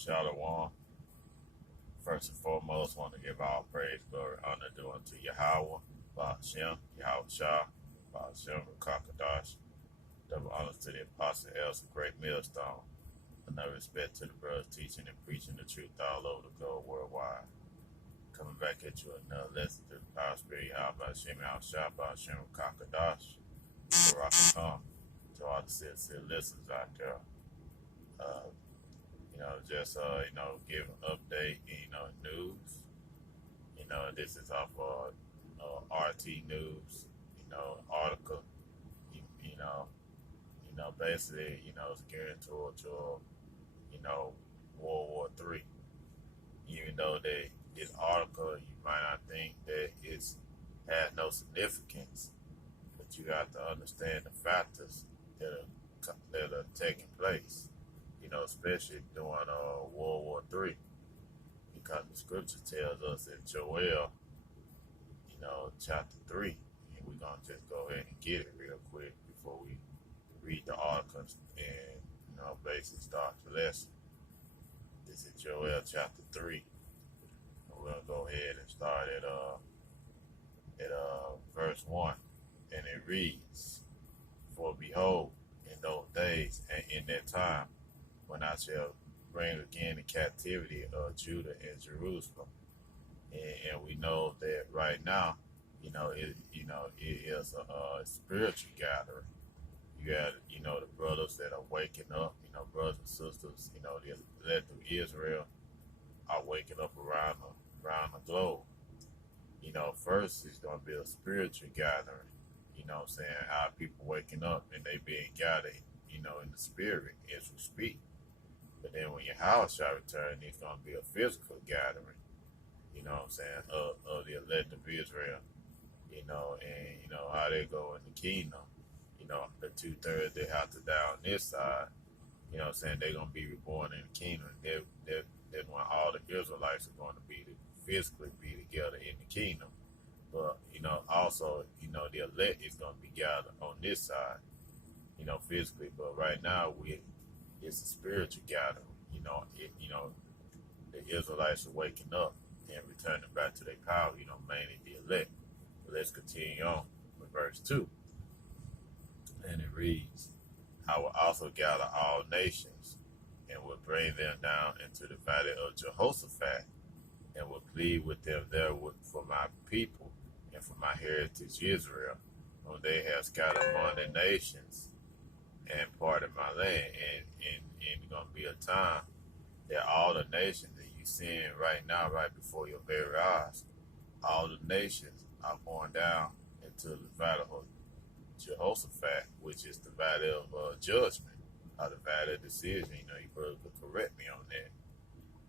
Shalom. First and foremost, want to give all praise, glory, honor due unto Yahweh, Ba'ashem, Yahweh Shah, Ba'ashem, Kakadash. Double honors to the Apostle Els, a great millstone. Another respect to the brothers teaching and preaching the truth all over the globe worldwide. Coming back at you another lesson through the power spirit, Yahweh Ba'ashem, Yahweh Shah, Ba'ashem, Kakadash. Barakatah to all the sincere listeners out there. Just give an update, news. This is off RT News, article. Basically, it's geared towards World War III. Even though this article, you might not think that it's has no significance, but you got to understand the factors that are taking place. Especially during World War III, because the scripture tells us in Joel, chapter 3, and we're going to just go ahead and get it real quick before we read the articles and, basically start the lesson. This is Joel chapter 3. And we're going to go ahead and start at verse 1. And it reads, "For behold, in those days and in that time, when I shall bring again the captivity of Judah and Jerusalem." And we know that right now, it is a spiritual gathering. You got, the brothers that are waking up, brothers and sisters, the elect of Israel are waking up around the globe. First it's going to be a spiritual gathering, our people waking up and they being gathered, in the spirit as we speak. But then when Yahweh shall return, it's going to be a physical gathering, of the elect of Israel, and, how they go in the kingdom. The 2/3 they have to die on this side, they're going to be reborn in the kingdom. That's when all the Israelites are going to physically be together in the kingdom. But, also, the elect is going to be gathered on this side, physically. But right now, it's a spiritual gathering. The Israelites are waking up and returning back to their power, mainly the elect. But let's continue on with verse 2. And it reads, "I will also gather all nations and will bring them down into the valley of Jehoshaphat and will plead with them there for my people and for my heritage Israel, whom they have scattered among the nations and parted my land." And it's going to be a time that all the nations that you're seeing right now, right before your very eyes, all the nations are going down into the valley of Jehoshaphat, which is the valley of judgment, or the valley of decision. You could correct me on that.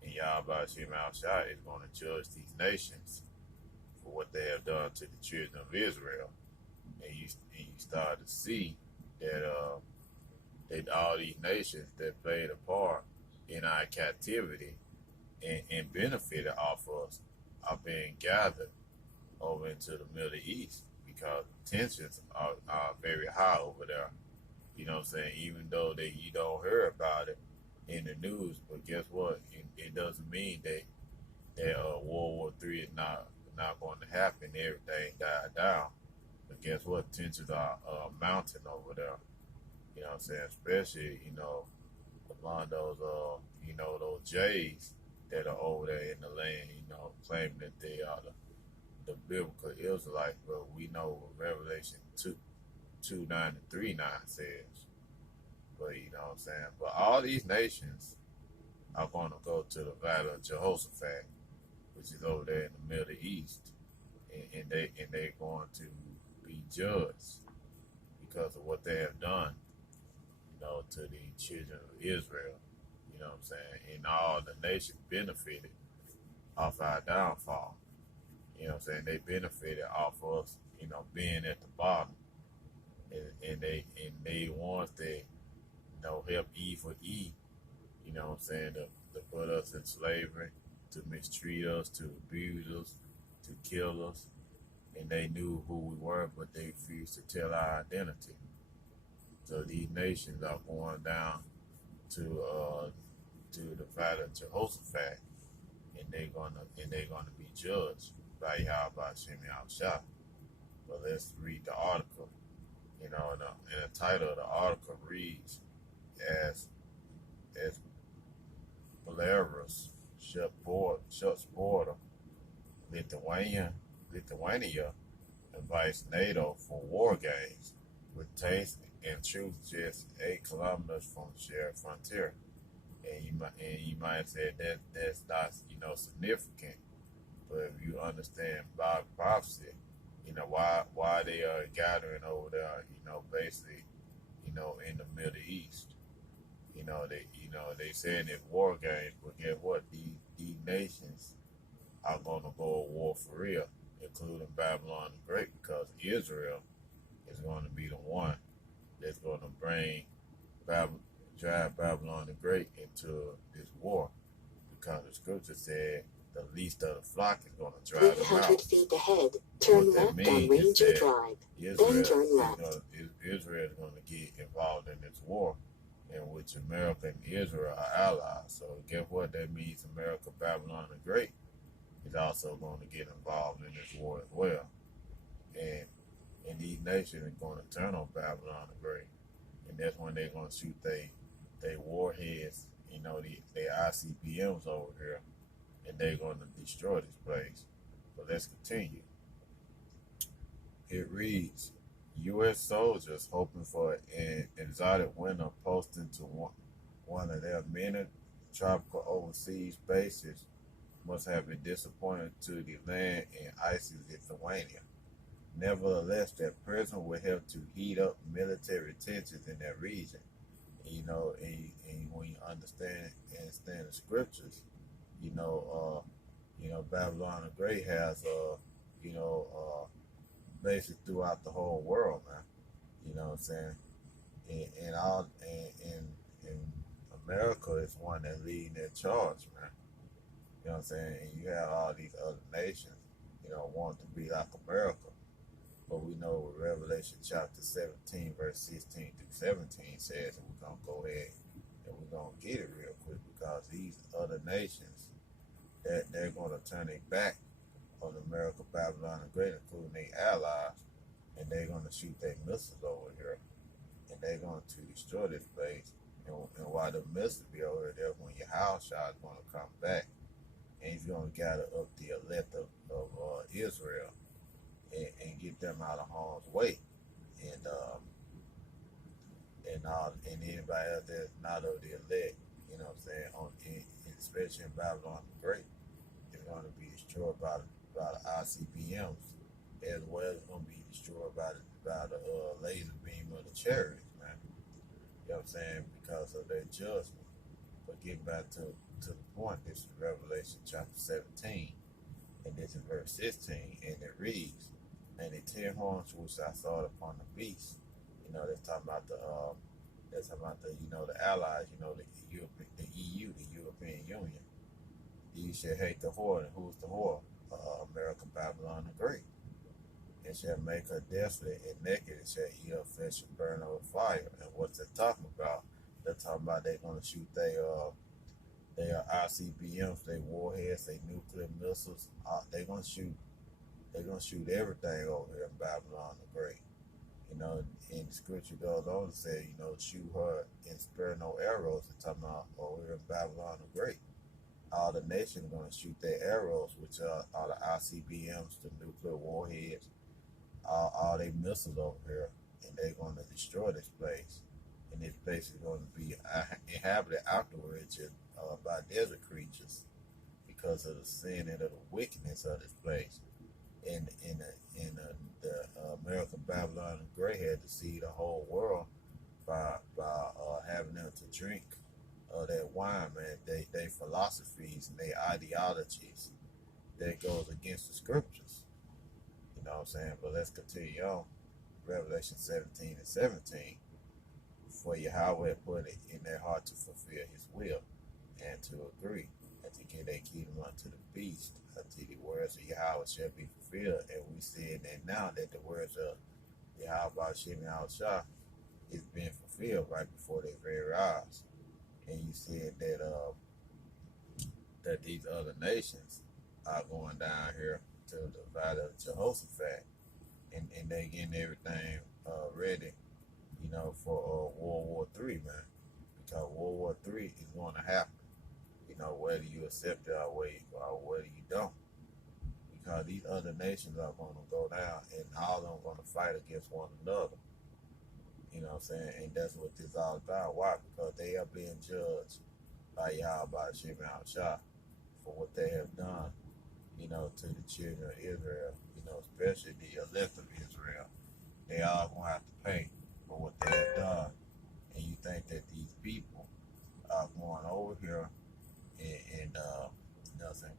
And Yahweh Shah is going to judge these nations for what they have done to the children of Israel. And you start to see that all these nations that played a part in our captivity and benefited off us are being gathered over into the Middle East, because tensions are very high over there. Even though you don't hear about it in the news, but guess what? It doesn't mean that World War III is not going to happen. Everything died down. But guess what? Tensions are mounting over there. Especially, among those, those Jays that are over there in the land, claiming that they are the biblical Israelites. But we know what Revelation 2:9-3:9 says. But, but all these nations are going to go to the valley of Jehoshaphat, which is over there in the Middle East. And they're going to be judged because of what they have done, to the children of Israel, and all the nations benefited off our downfall. They benefited off us, being at the bottom, and they want to, help E for E, to put us in slavery, to mistreat us, to abuse us, to kill us, and they knew who we were, but they refused to tell our identity. So these nations are going down to to the valley of Jehoshaphat, and they're gonna be judged by Yahweh Shem Shah. But let's read the article. You know, and the title of the article reads as Belarus shuts border, Lithuania invites NATO for war games with tanks and troops just 8 kilometers from the shared frontier. And you might say that that's not significant, but if you understand Bible prophecy, why they are gathering over there, basically, in the Middle East. They saying it's war games, but guess what? These nations are going to go to war for real, including Babylon the Great, because Israel is going to be the one that's going to drive Babylon the Great into this war, because the scripture said the least of the flock is going to drive them out. 300 feet ahead, turn left on Ranger Drive, then turn left. Israel is going to get involved in this war, in which America and Israel are allies. So guess what? That means America, Babylon the Great, is also going to get involved in this war as well. And these nations are going to turn on Babylon the Great. And that's when they're going to shoot they warheads, they ICBMs over here, and they're going to destroy this place. But let's continue. It reads, U.S. soldiers hoping for an exotic winter posting to one of their many tropical overseas bases must have been disappointed to the land in icy Lithuania. Nevertheless, that present will help to heat up military tensions in that region. And when you understand the scriptures, Babylon the Great has, bases throughout the whole world, man. You know what I'm saying? And America is one that's leading that charge, man. You know what I'm saying? And you have all these other nations, want to be like America. But we know Revelation chapter 17, verse 16 through 17 says that we're going to go ahead and we're going to get it real quick, because these other nations, that they're going to turn their back on America, Babylon the Great, including their allies, and they're going to shoot their missiles over here, and they're going to destroy this place. And while the missiles be over there, when your house shot is going to come back, and he's going to gather up the elect of Israel and get them out of harm's way, and anybody else that's not of the elect, what I'm saying, especially in Babylon the Great, is going to be destroyed by the ICBMs, as well as going to be destroyed by the laser beam of the chariots, man. You know what I'm saying? Because of their judgment. But getting back to the point, this is Revelation chapter 17, and this is verse 16, and it reads, and the 10 horns which I saw upon the beast, they're talking about the allies, the EU, the European Union. You shall hate the whore, and who's the whore? America, Babylon the Great. And shall make her desolate and naked, and shall eat her flesh and burn over fire. And what's they talking about? They're talking about they're going to shoot their ICBMs, their warheads, their nuclear missiles. They're going to shoot everything over here in Babylon the Great. And the scripture goes on to say, shoot her and spare no arrows. They're talking about over here in Babylon the Great. All the nations are going to shoot their arrows, which are all the ICBMs, the nuclear warheads, all their missiles over here, and they're going to destroy this place. And this place is going to be inhabited afterwards by desert creatures because of the sin and of the wickedness of this place. And the American Babylon the Great had to see the whole world by having them to drink that wine, man. They philosophies and their ideologies that goes against the scriptures. You know what I'm saying? But let's continue on. Revelation 17 and 17. For Yahweh put it in their heart to fulfill his will and to agree and to give their kingdom unto the beast until the words of Yahweh shall be fulfilled. And we see that now that the words of Yahweh Shem is being fulfilled right before their very eyes. And you said that that these other nations are going down here to the Valley of Jehoshaphat, and they getting everything ready, for World War III, man. Because World War III is going to happen, whether you accept it or whether you don't. Because these other nations are going to go down, and all of them are going to fight against one another. You know what I'm saying? And that's what this is all about. Why? Because they are being judged by Yahweh Shem Shah for what they have done, to the children of Israel, especially the elect of Israel. They all going to have to pay for what they have done. And you think that these people are going over here and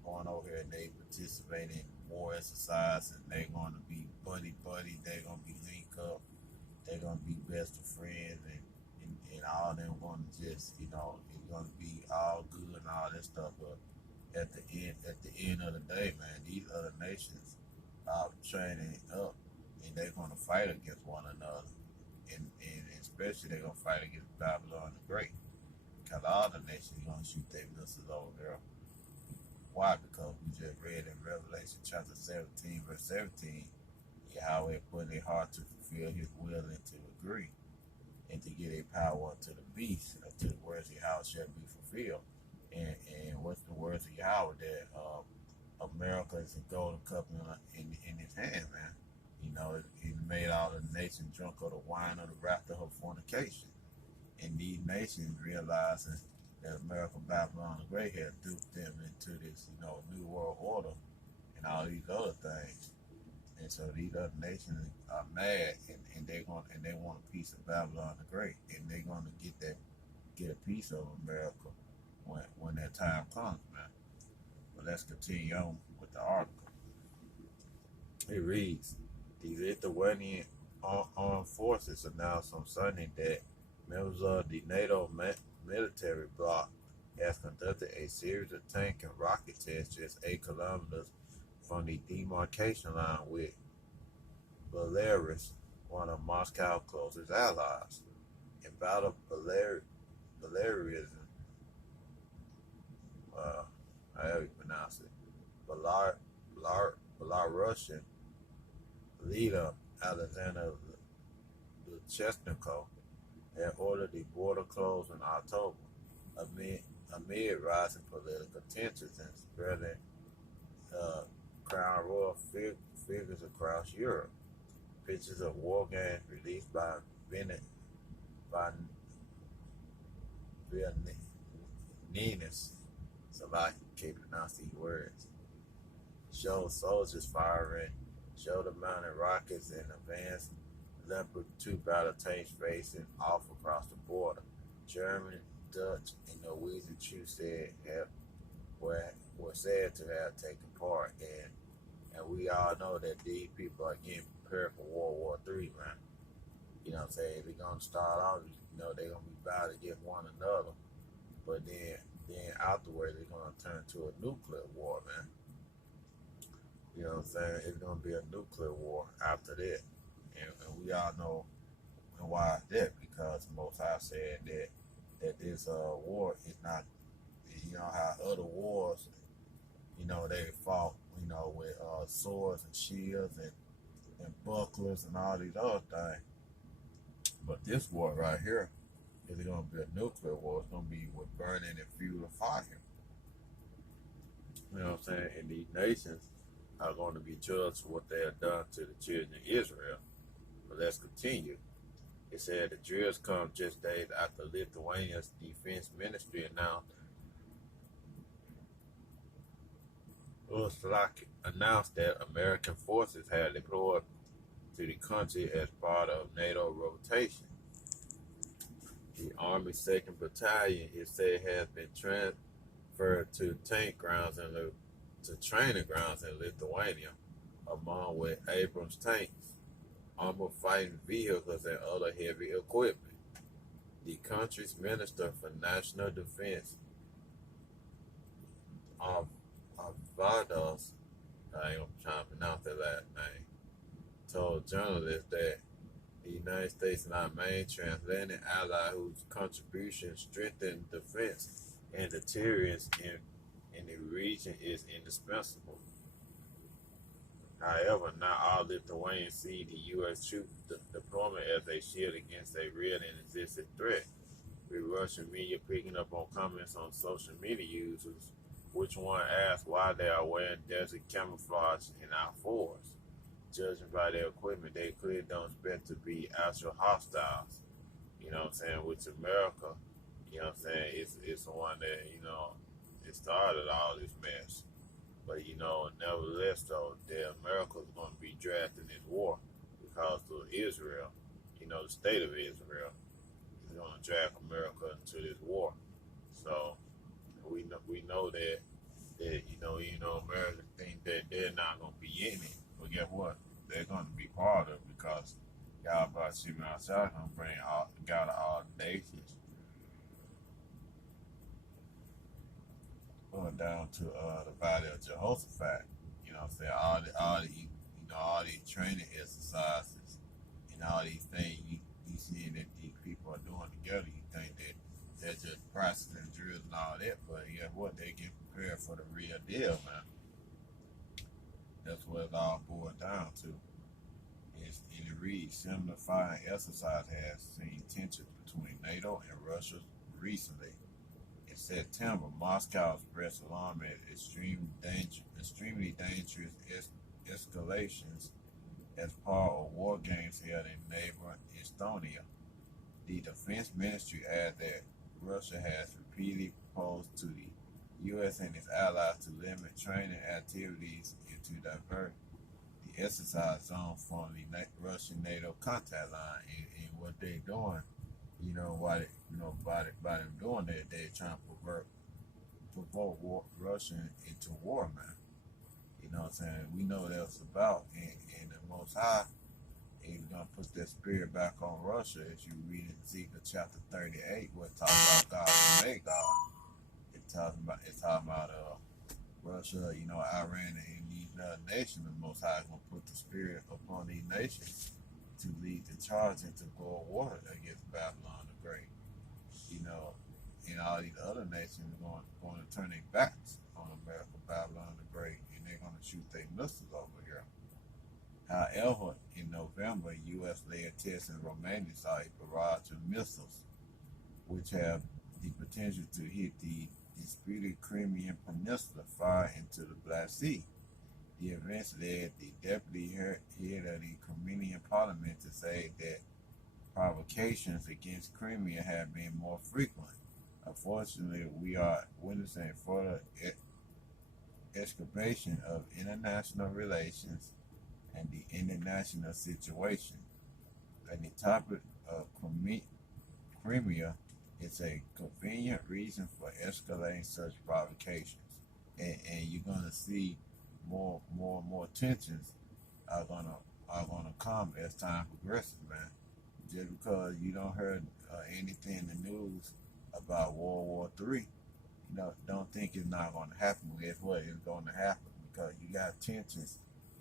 going over here and they participate in war exercise and they're going to be buddy, they're going to be linked up, they're going to be best of friends, and all of them going to just, it's going to be all good and all that stuff. But at the end of the day, man, these other nations are training up and they're going to fight against one another. And especially they're going to fight against Babylon the Great. Because all the nations are going to shoot their missiles over there. Why? Because we just read in Revelation chapter 17, verse 17, Yahweh put in their heart to fulfill his will and to agree, and to get a power unto the beast, until the words of Yahweh shall be fulfilled. And what's the words of Yahweh? That America is a golden cup in his hand, man. He made all the nations drunk of the wine of the wrath of her fornication. And these nations realizing that America, Babylon the Great had duped them into this, new world order and all these other things. And so these other nations are mad, and they want a piece of Babylon the Great, and they're going to get a piece of America when that time comes, man. But let's continue on with the article. It reads, the Lithuanian armed forces announced on Sunday that members of the NATO military bloc has conducted a series of tank and rocket tests just 8 kilometers from the demarcation line with Belarus, one of Moscow's closest allies. In battle, Belarusian, however you pronounce it, Belarusian leader Alexander Lukashenko had ordered the border closed in October amid rising political tensions and spreading Crown Royal figures across Europe. Pictures of war games released by Vilnius, somebody can't pronounce these words, showed soldiers firing shoulder-mounted rockets and advanced Leopard 2 battle tanks facing off across the border. German, Dutch, and Norwegian troops were said to have taken part, and we all know that these people are getting prepared for World War III, man. You know what I'm saying? They're going to start off, they're going to be battling against one another, but then afterwards they're going to turn to a nuclear war, man. You know what I'm saying? It's going to be a nuclear war after that. And we all know why that, because Most High said that this war is not, how other wars, they fought, with swords and shields and bucklers and all these other things. But this war right here is going to be a nuclear war. It's going to be with burning and fuel and fire. You know what I'm saying? And these nations are going to be judged for what they have done to the children of Israel. But let's continue. It said the drills come just days after Lithuania's defense ministry announced that American forces had deployed to the country as part of NATO rotation. The Army 2nd Battalion, it said, has been transferred to training grounds in Lithuania, along with Abrams tanks, armored fighting vehicles, and other heavy equipment. The country's Minister for National Defense, Vados, I'm trying to pronounce that last name, told journalists that the United States is our main transatlantic ally whose contributions strengthen defense and deterrence in in the region is indispensable. However, not all Lithuanians see the U.S. troop deployment as a shield against a real and existing threat. With Russian media picking up on comments on social media users, which one asked why they are wearing desert camouflage in our forests. Judging by their equipment, they clearly don't expect to be actual hostiles. You know what I'm saying? Which America, you know what I'm saying, it's the one that, it started all this mess. But, nevertheless, though, that America is going to be dragged in this war because of Israel, the state of Israel is going to drag America into this war. So we know that America think that they're not going to be in it. But guess what? They're going to be part of it because y'all about to outside going to bring God of all nations going down to the Valley of Jehoshaphat. You know what I'm saying? All these training exercises and all these things you see that these people are doing together. You think that they're just practicing drills and all that, but guess what? They get prepared for the real deal, man. That's what it all boils down to. And it reads, similar fire exercise has seen tensions between NATO and Russia recently. In September, Moscow expressed alarm at extremely dangerous escalations as part of war games held in neighboring Estonia. The defense ministry added that Russia has repeatedly proposed to the U.S. and its allies to limit training activities and to divert the exercise zone from the Russian NATO contact line. And what they're doing, by them doing that, they're trying to provoke Russia into war, man. You know what I'm saying? We know what that's about, and the Most High is gonna put that spirit back on Russia. As you read in Ezekiel chapter 38, where it talks about God and made God. It's talking about Russia, Iran, and these other nations. The Most High is gonna put the spirit upon these nations to lead the charge and to go to war against Babylon the Great. And all these other nations are going to turn their backs on America, Babylon the Great, and they're going to shoot their missiles over here. However, in November, U.S. led tests in Romania saw a barrage of missiles, which have the potential to hit the disputed Crimean Peninsula far into the Black Sea. The events led the deputy head of the Crimean parliament to say that provocations against Crimea have been more frequent. Unfortunately, we are witnessing further escalation of international relations and the international situation. And the topic of Crimea is a convenient reason for escalating such provocations. And you're going to see more and more tensions are gonna come as time progresses, man. Just because you don't heard anything in the news about World War III, don't think it's not going to happen. Guess what? It's going to happen because you got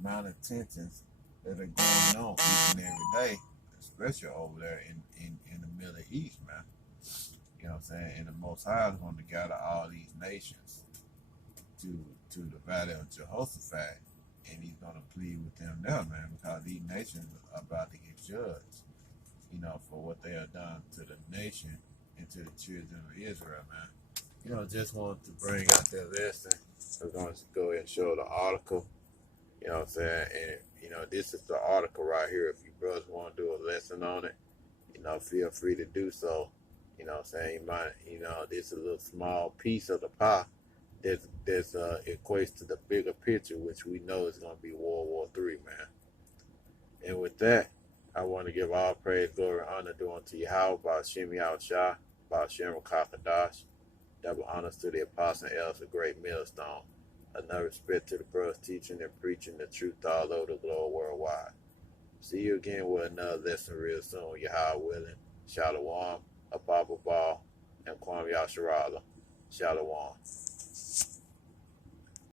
mounted tensions that are going on each and every day, especially over there in the Middle East, man. You know what I'm saying? And the Most High is going to gather all these nations to the Valley of Jehoshaphat, and he's going to plead with them there, man, because these nations are about to get judged, for what they have done to the nation and to the children of Israel, man. Just wanted to bring out that lesson. I'm going to go ahead and show the article, you know what I'm saying, and, this is the article right here. If you brothers want to do a lesson on it, feel free to do so. You know what I'm saying? You might, this is a little small piece of the pie that equates to the bigger picture, which we know is going to be World War III, man. And with that, I want to give all praise, glory, and honor due unto Yahweh, Ba'ashem Yahushua, Ba'ashem Rakakadash, double honors to the apostle and elders of Great Millstone. Another respect to the brothers teaching and preaching the truth all over the globe worldwide. See you again with another lesson real soon, Yahweh willing. Shalom, Ababa Ball, and Kwam Yasharala. Shalom.